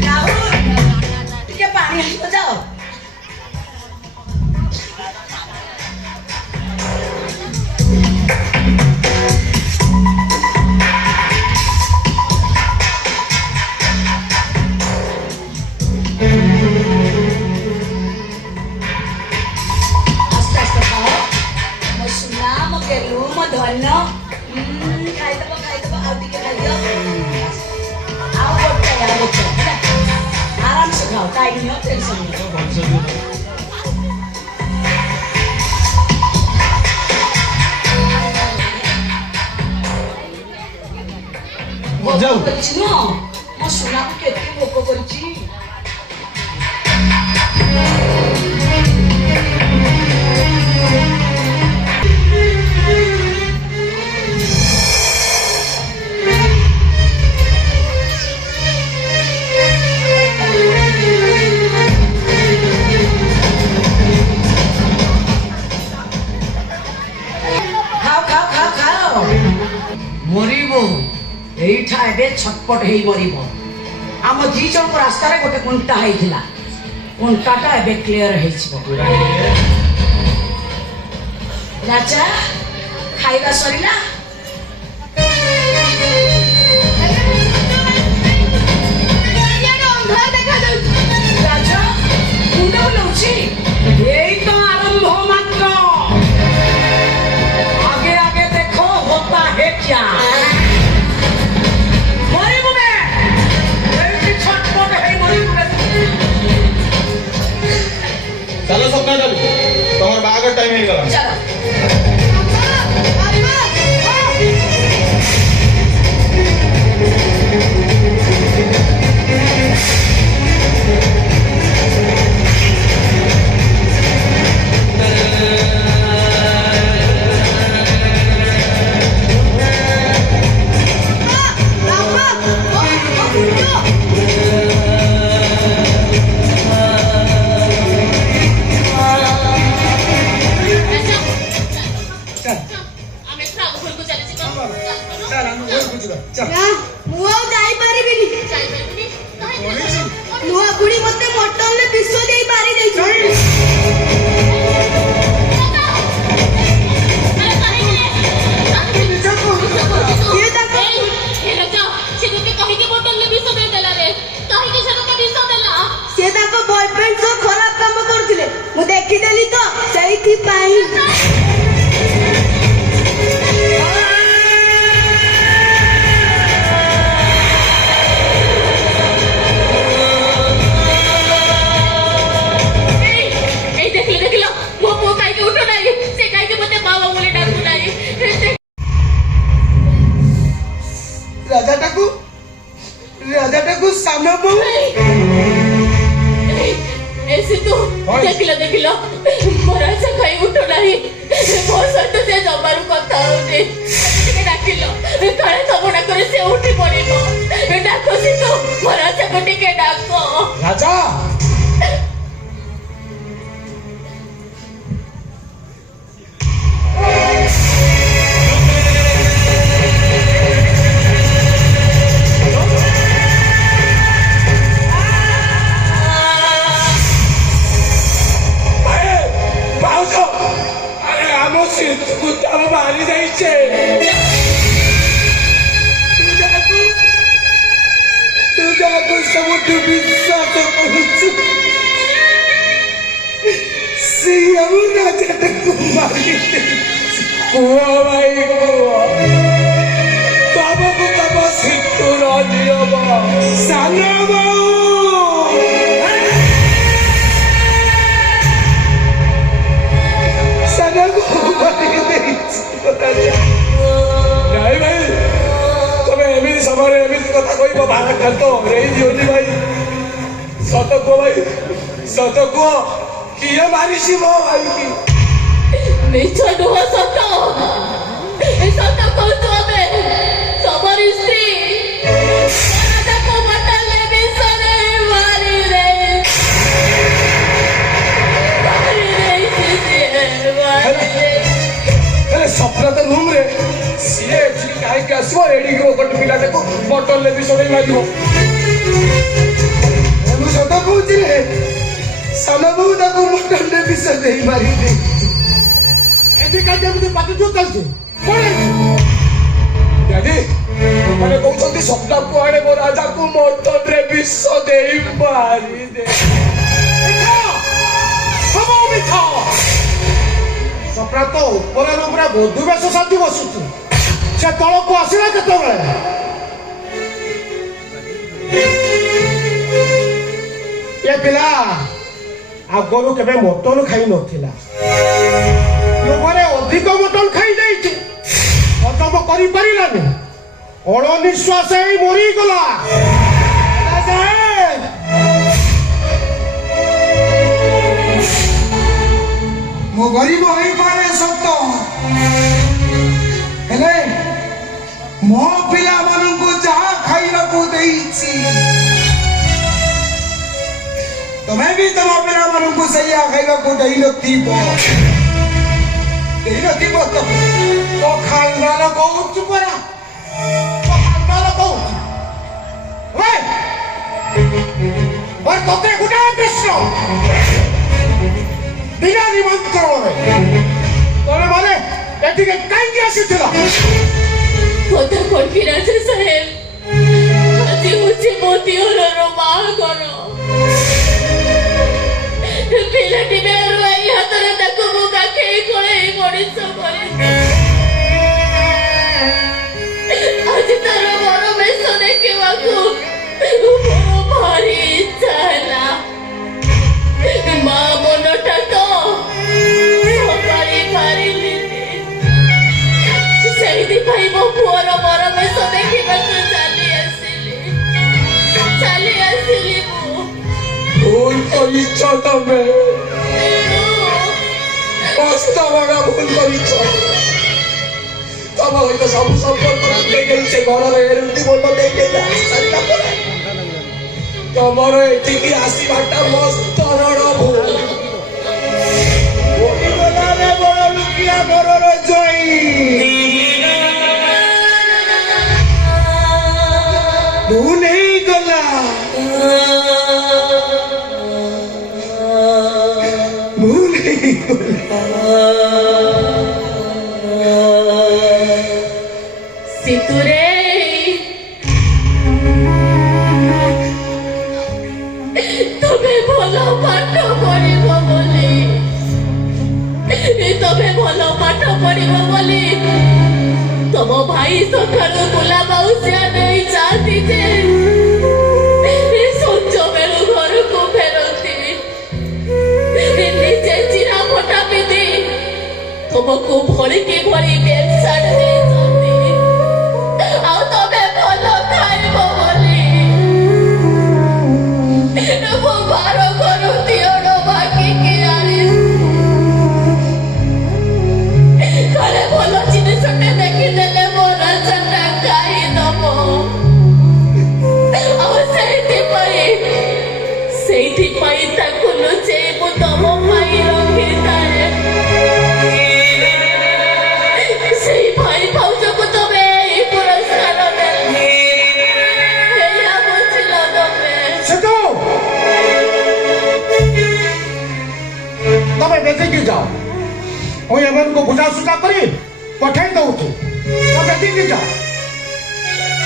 राहुल ଟିକେ ପାଣି ଆଣିବ ଯାଅ ଆସ୍ତେ ଆସ୍ତେ ଖାଅ ମୋ ସୁନା ମୋ ଗେଲୁ ମୋ ଧନ ଖାଇଦବ ଆଉ ଟିକେ ଖାଇଦିଅ ଆଉ ଗୋଟେ ହେଲା आराम से खाओ टाइम नहीं हो टेंशन नहीं ଯାଉ। କରିଛି ନୁହଁ ମୋ ସୁନାକୁ କେତେ ଭୋକ କରିଛି ଖାଅ ଖାଅ ଖାଅ ଖାଅ ମରିବ ଏଇଠା ଏବେ ଛଟପଟ ହେଇ ମରିବ ଆମ ଦି ଜଣଙ୍କ ରାସ୍ତାରେ ଗୋଟେ କୁଣ୍ଟା ହେଇଥିଲା କୁଣ୍ଟାଟା ଏବେ କ୍ଲିୟର ହେଇଯିବ ରାଜା ଖାଇବା ସରିଲା ଚାରିଆଡେ ଅନ୍ଧାର ଦେଖାଯାଉଛି। ରାଜା ମୁଣ୍ଡ ବୁଲଉଛି ଏଇ ତ ଆରମ୍ଭ ମାତ୍ର ଆଗେ ଆଗେ ଦେଖ ହୋତା ହେ କ୍ୟା ମରିବୁ ବେ ଏଇଠି ଛଟପଟ ହେଇ ମରିବୁ ବେ ଚାଲ ସ୍ୱପ୍ନ ତମର ବାହାଘର ଟାଇମ ହେଇଗଲା ଚାଲ ଆମ ବାବୁ ऐसे तो देखिल मोर आशा खाई उठो नहीं मो सहित से जमारू कथा होने ଟିକେ ଡାକିଲ କାଳେ ତମ ଡାକରେ ସେ ଉଠି ପଡିବ ଡାକ ସିତୁ ମୋର ଆଶାକୁ ଟିକେ ଡାକ ରାଜା मारी जाइए तुझाको सबुठ विश्वास करुछु से यमुना जटको मारी कुआ भाई कुआ तबको तब सिद्धू राजियबा सानबा नहीं भाई तुम्हें एमिति समय एमिति कथा कह भारत तो रही दियोनी भाई सत को भाई सत को किए मारी मो भाई की मिछ नुह सत सत कहतु आमे तमर स्त्री राजाको मटले बिसरे मारी रे सपना तो रूम रे सीए कहीं के आसो एडी को गोट पिलाटे को बोतल ले बिसोडे मारिबो ମୁଁ ସତ କହୁଛି ରେ ସାନ ବୋହୂ ତାକୁ ମଟନରେ ବିଷ ଦେଇ ମାରି ଦେଇ एदी का जेମିତି ପାଟି ଯୋ ଚାଲଛି ପଳେ ଡାଡି ମାନେ କହୁଛନ୍ତି ସପନା को आणे मो राजा को मोटन रे विष देई मारी दे सब मिठा ସପ୍ରା ତ ଉପରେ ପୁରା ବଧୁ ବେଶ ସାଜି ବସୁଛି ସେ ତଳକୁ ଆସିଲା କେତେବେଳେ ଏ ପିଲା ଆଗରୁ କେବେ ମଟନ ଖାଇ ନଥିଲା ଲୋକରେ ଅଧିକ ମଟନ ଖାଇ ଯାଇଛି ହଜମ କରିପାରିଲାନି ଅଣନିଶ୍ୱାସ ହେଇ ମରିଗଲା ମୁଁ ଗରିବ ହେଇପାରେ ସତ ହେଲେ ମୋ ପିଲାମାନଙ୍କୁ ଯାହା ଖାଇବାକୁ ଦେଇଛି ତମେ ବି ତମ ପିଲାମାନଙ୍କୁ ସେଇଆ ଖାଇବାକୁ ଦେଇନଥିବ ତ तो खानदान कौच परा तो खानदान कौच वे और तोते गुडा कृष्ण बिना निमंत्रण तोरे माने एटी के काई के आसीथिला কথা কই রাজা সাহেব আজি হচ্ছে মতিওর মা করো পিলাটি বেরু আই হাতরে তাকু মুগা খেয়ে করে মরিস করে আজি তার বড় বেশ দেখিবাকু বড় ভারি ইচ্ছা হেলা মা মনটা তো সবারই পারিলি ସେଇଥିପାଇଁ ମୋ ପୁଅର ବର ବେଶ ଦେଖିବାକୁ ଚାଲି ଆସିଲି ମୁଁ ভুল করিছ তবে কষ্ট বড় ভুল করিছ তব হয়তো সব সম্পর্ক দেখেছে ঘরের এরুটি বলতো দেখে সারিলা পরে তোমার এটিকি আসিবাটা মস্ত বড় ভুল ওইবেলারে বড় লুকিয়া ঘরর জয় ভুল হয়ে গলা ভুল হয়ে সিতুরে তবে ভালো পাঠ পড়িব বলি তবে ভালো পাঠ পড়িব বলি তম ভাই সকালু গোলা মাউসিয়া নেই চাতি যে সূর্য বেলু ঘরକୁ ফেরতি নিজে চিরা ফটা পিঁধি ତମକୁ ଭଳିକି ଭଳି ବେସାଡ ଦେଇଛନ୍ତି ଆଉ ତମେ ଭଲ ଖାଇବ ବୋଲି ସେଇଥିପାଇଁ ତାକୁ ଲୁଚେଇ ମୁଁ ତମ ପାଇଁ ରଖିଥାଏ। ସେଇ ଭାଇ ଭାଉଜକୁ ତମେ ଏଇ ପୁରସ୍କାର ଦେଲ। ଏଇଆ ବୁଝିଲ ତମେ? ସେଠୁ ତମେ ବେଦିକି ଯାଅ, ମୁଁ ଏମାନଙ୍କୁ ବୁଝାସୁଝା କରି ପଠାଇ ଦଉଛି। ତମେ ବେଦିକି ଯାଅ।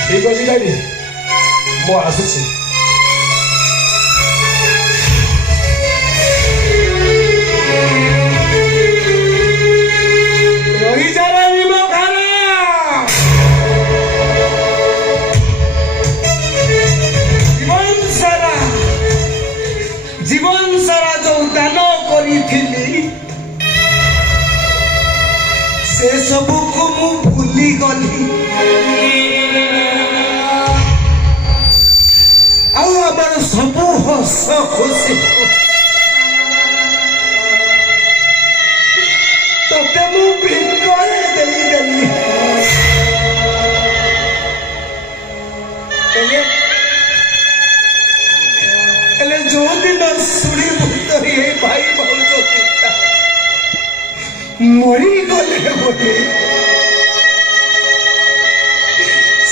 ଠିକ ଅଛି ଡାଡି, ମୁଁ ଆସୁଛି। ରହିଯାରେ ନିମ ଖାନା। ଜୀବନ ସାରା ଯୋଉ ଦାନ କରିଥିଲି ସେ ସବୁକୁ ମୁଁ ଭୁଲିଗଲି। ଆଉ ଆମର ସବୁ ହସ ଖୁସି ତତେ ମୁଁ ଭିତରେ ଦେଇଦେଲି। ହେଲେ ଯୋଉଦିନ ଶୁଣିବୁ ତ ଏ ଭାଇ ଭାଉଜ ପିତା ମରିଗଲେ ବୋଲି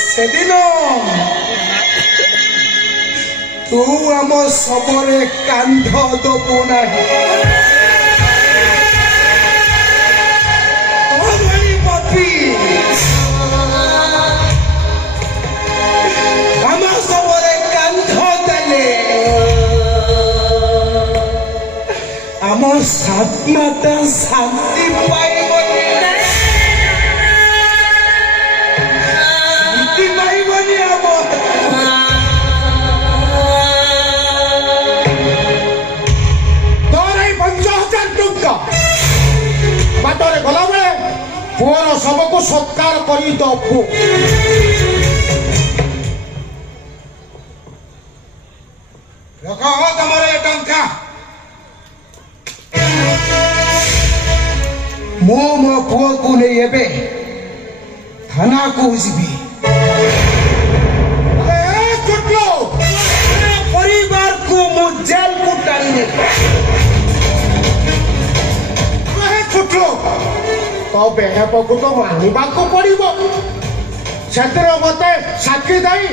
ସେଦିନ ତୁ ଆମ ଶବରେ କାନ୍ଧ ଦବୁ ନାହିଁ। ତୋ ଭଳି ପାପୀ ଆମ ଶବରେ କାନ୍ଧ ଦେଲେ ଆମ ସାତ୍ମାଟା ଶାନ୍ତି ପାଇବନି। ଶାନ୍ତି ପାଇବନି ଆମ ବାଟରେ ଗଲାବେଳେ ପୁଅର ଶବକୁ ସତ୍କାର କରି ଦବୁ। ରଖ ତମର ଏ ଟଙ୍କା। ମୁଁ ମୋ ପୁଅକୁ ନେଇ ଏବେ ଥାନାକୁ ଯିବି। ପରିବାରକୁ ମୁଁ ଜେଲକୁ ଟାଣି ନେବି। ତ ବେହେବକୁ ତ ମାନିବାକୁ ପଡିବ। ସେଥିରେ ମତେ ସାକ୍ଷୀ ଦେଇ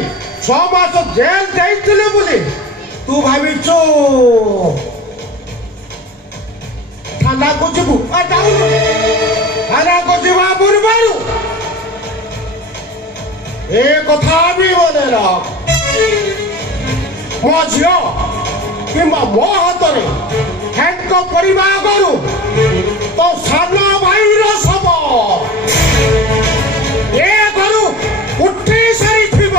6 ମାସ ଜେଲ ଦେଇଥିଲେ ବୋଲି ତୁ ଭାବିଛୁ ଥାନାକୁ ଯିବୁ? ଥାନାକୁ ଯିବା ପୂର୍ବରୁ ଏ କଥା ବି ମନେ ରଖ, ମୋ ଝିଅ କିମ୍ବା ମୋ ହାତରେ ହ୍ୟାଣ୍ଡ କରିବା ଆଗରୁ ତ ସାନ ଭାଇର ଶବ ଏ ଘରୁ ଉଠି ସାରିଥିବ।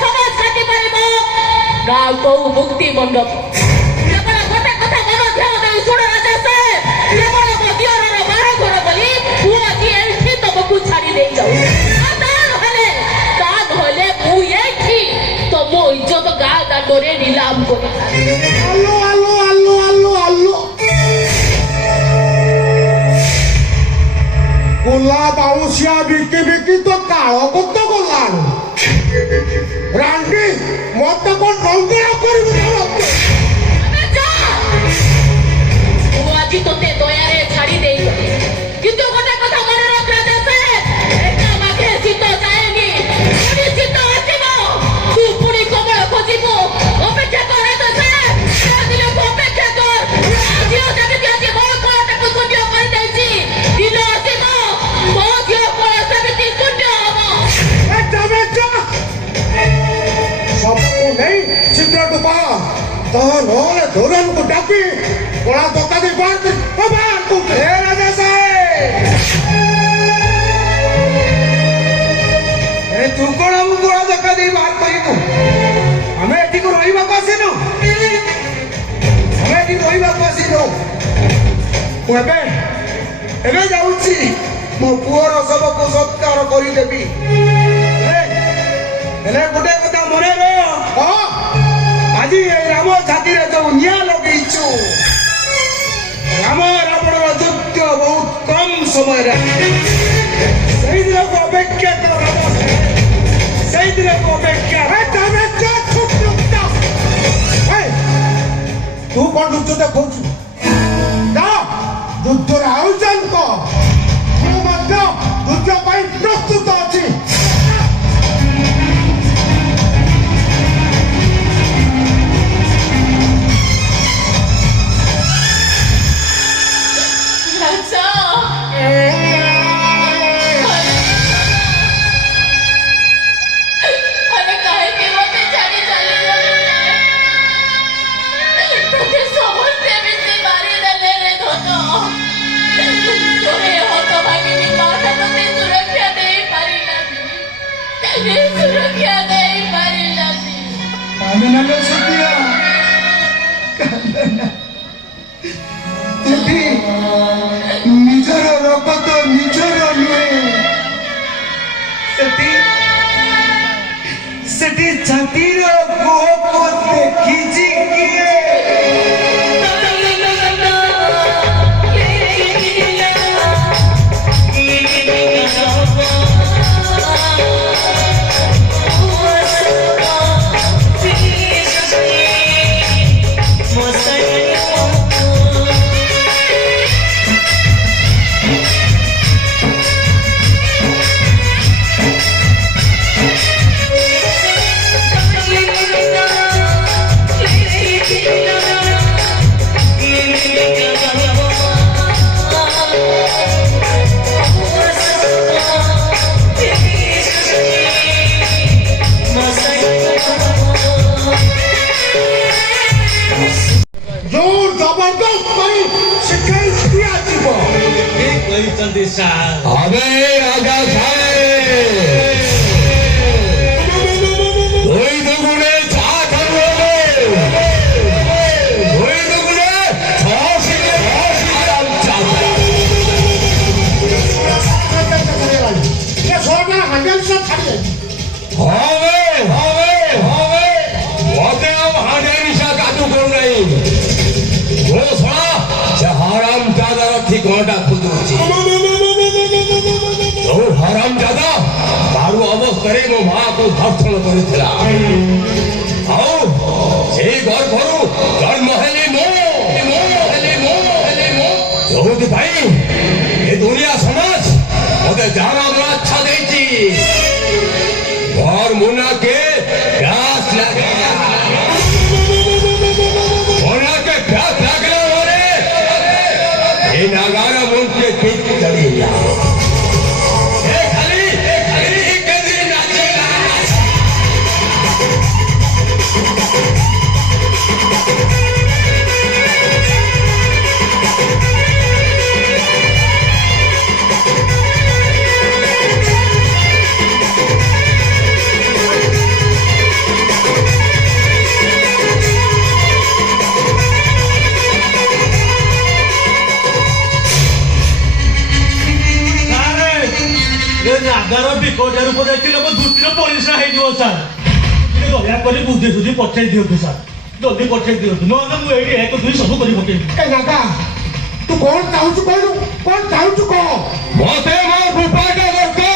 ସମାଜ କାଟି ପାରିବ ଗାଁ କୋଉ ମୁକ୍ତି ମଣ୍ଡପ। କେବଳ ଗୋଟେ କଥା ମନ ଧ୍ୟାନ ଦେଇ ଶୁଣ ରାଜେଶ, କେବଳ ମୋ ଦିଅରର ବାହାଘର ବୋଲି ପୁଅ ଆଜି ଏଇଠି ତମକୁ ଛାଡ଼ି ଦେଇ ଯାଉ। ମୁଁ ଏଇଠି ତମ ଇଜ୍ଜତ ଗାଁ ଦାଣ୍ଡରେ ନିଲାମ କରି। ଆଲୋ ଆଲୋ ଆଲୋ ଆଲୋ ଆଲୋ ଗୋଲା ବାଉଁଶିଆ ବିକି ବିକି ତ କାଳ କତ ଗଲାଣି। ରାଣ୍ଡି ମତେ କଣ ନଙ୍ଗଳ କରିବୁ? ମୁଁ ଆଜି ତୋତେ ଦୟାରେ ଛାଡ଼ି ଦେଇ ଗଲି, କିନ୍ତୁ ଗୋଟେ କଥା ମନେ ରଖ ରାଜେଶ, ଏକା ମାଘେ ଶୀତ ଯାଏନି, ପୁଣି ଶୀତ ଆସିବ। ତୁ ପୁଣି କମଳ ଖୋଜିବୁ। ଅପେକ୍ଷା କର ରାଜେଶ, ଦିନକୁ ଅପେକ୍ଷା କର। ଝିଅ ଯେମିତି ଆଜି ମୋ କଳଟାକୁ ଶୂନ୍ୟ କରିଦେଇଛି, ଦିନ ଆସିବ ମୋ ଝିଅ କଳ ସେମିତି ଶୂନ୍ୟ ହବ। ସବୁକୁ ନେଇ ଶୀଘ୍ର ପା ତ ନହେଲେ ଦୋରଙ୍କୁ ଡାକି କଳା ଦୋକାନୀ ବାହାର ତୁ କଣ ଆମକୁ କଳା ଦୋକାନ ଦେଇ ବାହାର କରିବୁ? ଆମେ ଏଠିକୁ ରହିବାକୁ ଆସିନୁ, ଆମେ ଏଠିକୁ ରହିବାକୁ ଆସିନୁ। ମୁଁ ଏବେ ଯାଉଛି ମୋ ପୁଅର ଶବକୁ ସତ୍କାର କରିଦେବି। ହେଲେ ଗୋଟେ କଥା ମନେ ରହ, ଆଜି ଏଇ ରାମ ଛାତିରେ ଯୋଉ ନିଆଁ ଲଗେଇଛୁ, ରାମ ରାବଣର ଯୁଦ୍ଧ ବହୁତ କମ ସମୟରେ ଅପେକ୍ଷା ସେଇଥିରେ ଅପେକ୍ଷା ତମେ ତୁ କଣ ଯୁଦ୍ଧ ଦେଖାଉଛୁ ଯୁଦ୍ଧରେ ଆୟୋଜନ କର ମୁଁ ମଧ୍ୟ ଯୁଦ୍ଧ ପାଇଁ ପ୍ରସ୍ତୁତ ଅଛି ରାଜା अरे काहे मते छाड़ी चली गले तोके समझते मिसे मारी देले रे धोनो तोरे होतो भागी मी माथा तोते सुरक्षा देई पारिला नी सुरक्षा देई पारिला नी କାନ୍ଦନା ସତିଆ କାନ୍ଦନା ଏଠି ନିଜର ରକ୍ତ ନିଜର ନୁହେଁ ସେଠି ଛାତିର କୋହକୁ ଦେଖିଛି କିଏ ଜୋର ଜବରଦସ୍ତ କରି ଶିଖାଇ ଦିଆଯିବ ଠିକ କହିଛନ୍ତି ସାର୍ अबे राजा साहेब कोई दुगुने चार करोगे कोई दुगुने छासी आराम चाहता हवे वाते हम हाडे निशा काटू करू नहीं वो सड़ा से हराम ज्यादा रखी गोंडा खुदुची जो हराम ज्यादा तारू अवस्थारे मो मां को धर्षण करिथिला आओ से गर्भरु जन्म हेली मो जोति भाई ये दुनिया समाज मते जाना अच्छा देची और मुना के प्यास लगे मुना के प्यास लगला रे ये नागारा मुन के पीठ चढ़ी ए खाली के दिन नाचेला ନାଗାର ବିକଟାର ଉପରେ ଦେଖିଲେ ମୋ ଦୃଷ୍ଟିର ପରିସ୍ରା ହେଇଯିବ ସାର୍ ଟିକେ ଦୟାକରି ବୁଝି ସୁଝି ପଠେଇ ଦିଅନ୍ତୁ ସାର୍ ଜଲ୍ଦି ପଠେଇ ଦିଅନ୍ତୁ ନହେଲେ ମୁଁ ଏଇଠି 1 2 ସବୁ କରି ପକେଇବି ଏ ନାଗା ତୁ କଣ ଚାହୁଁଛୁ କହିଲୁ କଣ ଚାହୁଁଛୁ କହ ମତେ ମୋ ଭୂପାଟା ଦରକାର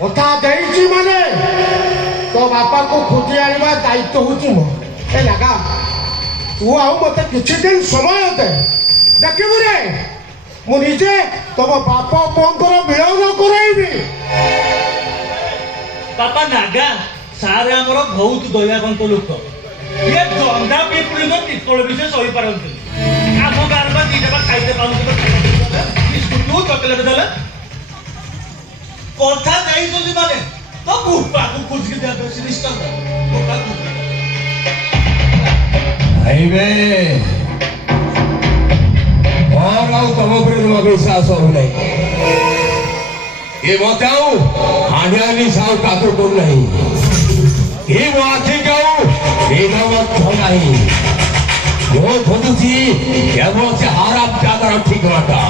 କଥା ଦେଇଛି ମାନେ ତୋ ବାପାକୁ ଖୋଜି ଆଣିବା ଦାୟିତ୍ୱ ହଉଛି ମୋ ଏ ନାଗା ତୁ ଆଉ ମତେ କିଛି ଦିନ ସମୟ ଦେ ଦେଖିବୁ ରେ ମୁଁ ନିଜେ ତମ ବାପା ପୁଅଙ୍କର ମିଳନ କରାଇବି ବାପା ନାଗା ସାର୍ ଆମର ବହୁତ ଦୟାବନ୍ତ ଲୋକ ଇଏ ଜନ୍ଦା ପିପୁଳିଙ୍କ ଟିକଳ ବି ସେ ସହିପାରନ୍ତି ଆମ ଗାଁରେ ବା ଦିଟା ବା ଖାଇତେ ପାଉଛନ୍ତି ବିସ୍କୁଟ ଚକୋଲେଟ ଦେଲେ କଥା ଯାଇଛନ୍ତି ମାନେ ତ ବୁପାକୁ ଖୋଜିକି ଦେବେ ନିଶ୍ଚୟ आइबे और आउ तम उपरे तुम विश्वास हो नहीं ये बताऊ हांडियानी साउ कातु को नहीं ये वो आखी गाऊ बेना मत नहीं जो खुदसी केवल से हाराम चादर ठीक रखा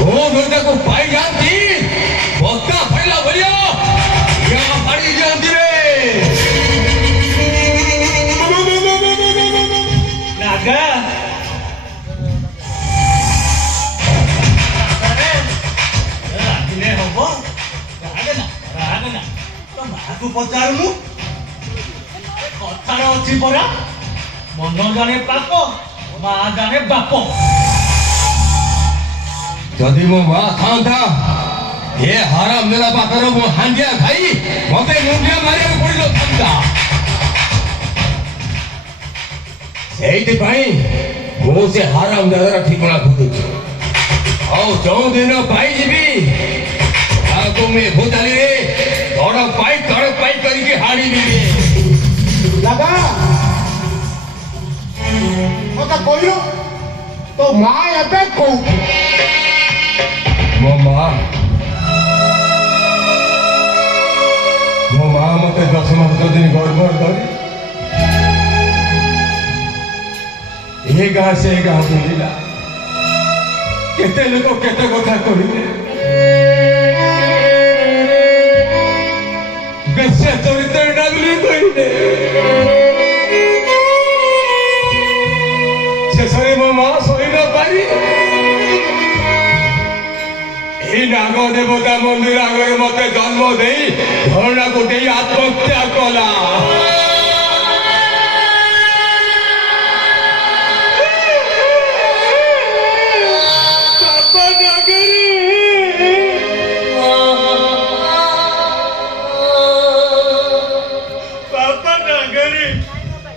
वो दुर्गा को पाई जानती बक्का फैला बोलियो यहाँ पड़ी जानती रे କଥାରେ ଅଛି ପରା ମନ ଜାଣେ ପାପ ମା ଜାଣେ ବାପ। ଯଦି ମୋ ମା ଥାନ୍ତା ଏ ହାରାମ ଦେଲା ପାଖର ମୁଁ ହାଣ୍ଡିଆ ଖାଇ ମତେ ମୁଣ୍ଡିଆ ମାରିବାକୁ ପଡିନଥାନ୍ତା। ସେଇଥିପାଇଁ ମୁଁ ସେ ହାରାମ ଦାଦାର ଠିକଣା ଖୋଜୁଛି। ଆଉ ଯୋଉଦିନ ପାଇଯିବି ତାକୁ ମୁଁ ଭୋଜାଲିରେ ତଡ଼ ପାଇ କରିକି ହାଣିବି। ଦାଦା ମତେ କହିଲୁ ତୋ ମା ଏବେ କୋଉଠି? ମୋ ମା ମତେ 10 ମାସ ଦିନ ଗର୍ଭ କରି ଏ ଗାଁ ସେ ଗାଁ ବୁଲିଲା। କେତେ ଲୋକ କେତେ କଥା କହିଲେ, ବେଶ୍ୟା ଚରିତ୍ରଟା ବୋଲି କହିଲେ। ଶେଷରେ ମୋ ମା ସହି ନ ପାରି এই নাগ দেবতা মন্দির আগে মতে জন্ম দেই ধরনা কোটেই আত্মহত্যা কলা। ବାପା ନାଗରେ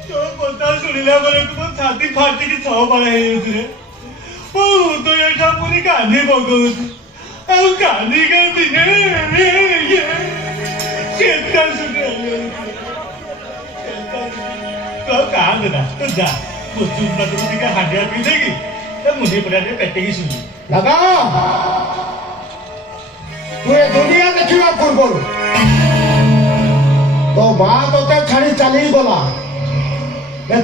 ତୋ କଥା ଶୁଣିଲା ବେଳକୁ ମୋ ଛାତି ଫାଟିକି 6 ପାଳ ହେଇଯାଉଛି। ମୋ ହୃଦୟଟା ପୁଣି କାନ୍ଦି ପକଉଛି। ଆଉ କାନ୍ଦି କାନ୍ଦି ଚେତା ଶୁଣି ତୁ ଆଉ କାନ୍ଦ ନା ତୁ ଯା ମୋ ଚୁମ୍ପାକୁ ଟିକେ ହାଣ୍ଡିଆ ପିଇ ଦେଇକି ତା ମୁଣ୍ଡି ପଡା ଟିକେ ପେଟେକି ଶୁଣି। ଦାଦା ତୁ ଏ ଦୁନିଆ ଦେଖିବା ପୂର୍ବରୁ ତୋ ମା ତୋତେ ଛାଡି ଚାଲିଗଲା।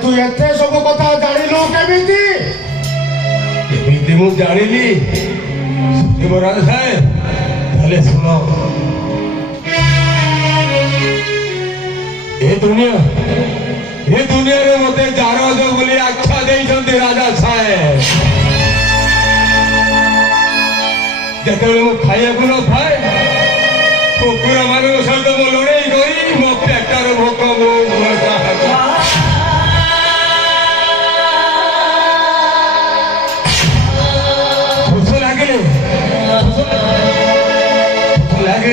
ତୁ ଏତେ ସବୁ କଥା ଜାଣିଲୁ କେମିତି? ଏମିତି ମୁଁ ଜାଣିଲି ଯୁବରାଜ ସାହେବ। ତାହେଲେ ଶୁଣ, ଏ ଦୁନିଆରେ ମତେ ଜାରଜ ବୋଲି ଆଖ୍ୟା ଦେଇଛନ୍ତି ରାଜା ସାହେବ। ଯେତେବେଳେ ମୁଁ ଖାଇବାକୁ ନ ଥାଏ କୁକୁର ମାନଙ୍କ ସହିତ ମୁଁ ଲଢେଇ କରି ମୋ ପେଟର ଭୋକ ଲାଗେ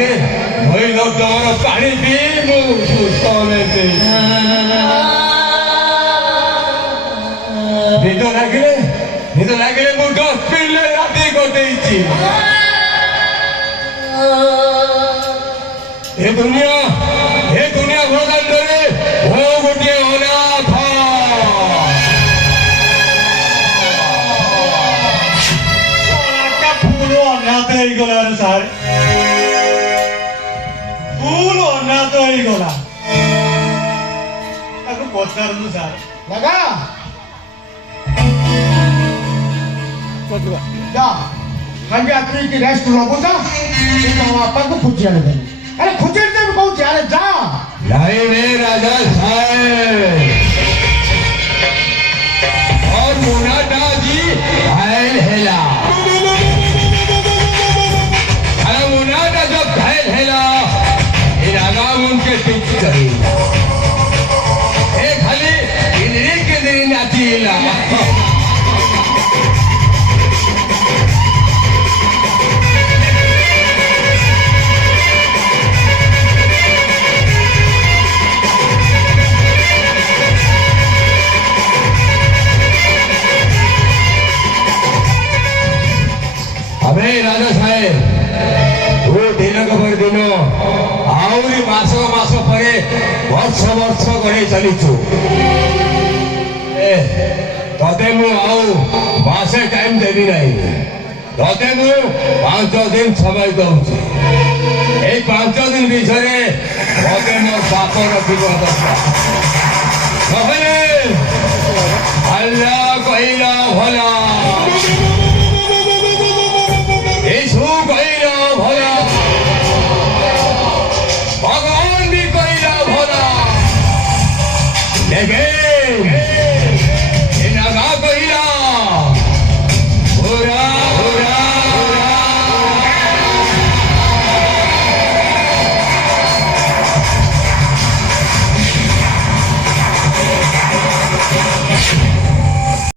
ତମର ପାଣି ପିଇ ମୁଁ ସୁସ୍ଥ ନିଦ ଲାଗିଲେ ମୁଁ ଡଷ୍ଟବିନରେ ରାତି କଟେଇଛି। ଏ ଦୁନିଆ ଭୂଖଣ୍ଡରେ ମୁଁ ଗୋଟିଏ ଅନାଥ। ଫୁଲ ଅନାଥ ହେଇଗଲା ରେ ସାର୍, ଫୁଲ ଅନାଥ ହେଇଗଲା। ତାକୁ ପଚାରନ୍ତୁ ସାର୍। ଦାଦା ଯା ହାଣ୍ଡିଆ ପିଇକି ରେଷ୍ଟ ନବୁ ଯା। ତୋ ବାପାକୁ ଖୋଜି ଆଣିଦେବି। ଆରେ ଖୋଜି ଆଣିଦେବି କହୁଛି। ଆରେ ଯା। नहीं रे राजा साहेब और मुनाटा जी घायल हेला। अरे मुनाटा जब घायल हेला इन आगाम उनके टिच करी एक खाली इंद्री के दिन नाची हिला। अबे राजा साहेब वो दिन पर दिन आहरी मास पर वर्ष गढ़े चलीचु। ते मुसे टाइम देवी ना ते मु 5 दिन समय दूसरी। 5 दिन विषय मत मो बाप रखी दरकार। अल्लाह कहला भला भगवान भी कहला भला लेकिन